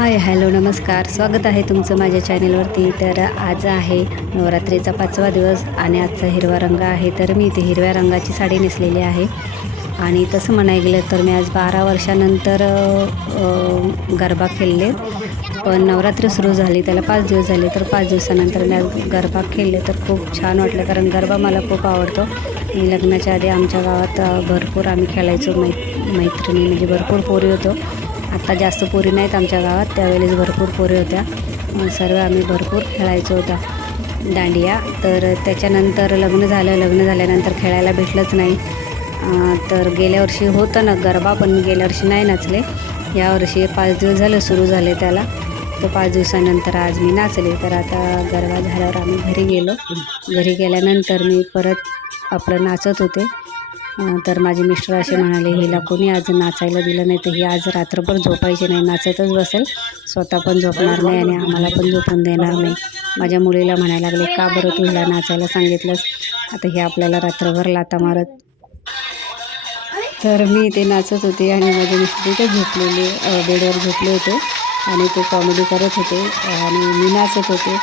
Hi hello नमस्कार, स्वागत आहे तुमचं माझ्या चॅनेलवरती. तर आज आहे नवरात्रीचा 5वा दिवस आणि आजचा हिरवा रंग आहे. तर मी इथे हिरव्या रंगाची साडी नेसलेली आहे आणि तसं म्हणायला गेलं तर मी आज 12 वर्षानंतर गरबा खेळले. पण नवरात्री सुरू झाली त्याला 5 दिवस झाले, तर 5 दिवसानंतर मी आज गरबा खेळले तर खूप छान वाटलं, कारण गरबा मला खूप आवडतो. मी लग्नाच्या आधी आमच्या गावात भरपूर आम्ही खेळायचो, मैत्रिणी म्हणजे भरपूर पोरी होतो. आत्ता जास्त पोरी नाहीत आमच्या गावात, त्यावेळेस भरपूर पोरी होत्या. सर्व आम्ही भरपूर खेळायचो होता दांडिया. तर त्याच्यानंतर लग्न झाल्यानंतर खेळायला भेटलंच नाही. तर गेल्या वर्षी होतं ना गरबा, पण मी गेल्या वर्षी नाही नाचले. यावर्षी 5 दिवस झालं सुरू झाले त्याला, तर 5 दिवसानंतर आज मी नाचले. तर आता गरबा झाल्यावर आम्ही घरी गेलो. घरी गेल्यानंतर मी परत आपलं नाचत होते. तर माझे मिस्टर असे म्हणाले, हिला कोणी आज नाचायला दिलं नाही, तर ही आज रात्रभर झोपायची नाही, नाचतच बसेल, स्वतः पण झोपणार नाही आणि आम्हाला पण झोपून देणार नाही. माझ्या मुलीला म्हणायला लागले, का बरं तू हिला नाचायला सांगितलंस, आता ही आपल्याला रात्रभर लाथा मारत. तर मी इथे नाचत होते आणि माझे मिस्टर इथे झोपलेले, बेडवर झोपले होते आणि ते कॉमेडी करत होते आणि मी नाचत होते.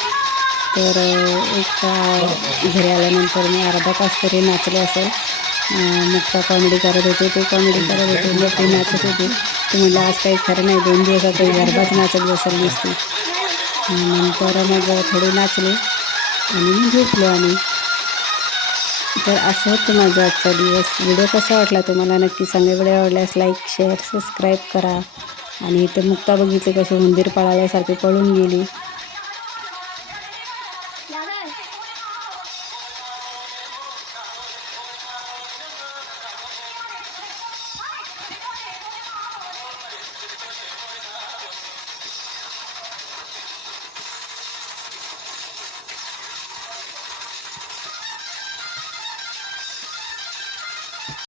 तर घरी आल्यानंतर मी अर्धा तास तरी नाचले असेल. मुक्ता कॉमेडी करत होते, ते कॉमेडी करत होते, मग ते नाचत होते. ते म्हटलं आज काही खरं नाही, 2 दिवस आता गरबाच नाचत बसायला दिसते. नंतर मग थोडे नाचले आणि मग झोपलो आम्ही. तर असं होतं माझा आजचा दिवस. व्हिडिओ कसा वाटला तुम्हाला नक्की सांगा. व्हिडिओ आवडल्यास लाईक शेअर सबस्क्राईब करा. आणि इथे मुक्ता बघितली कशी उंदीर पळाल्यासारखी पळून गेली.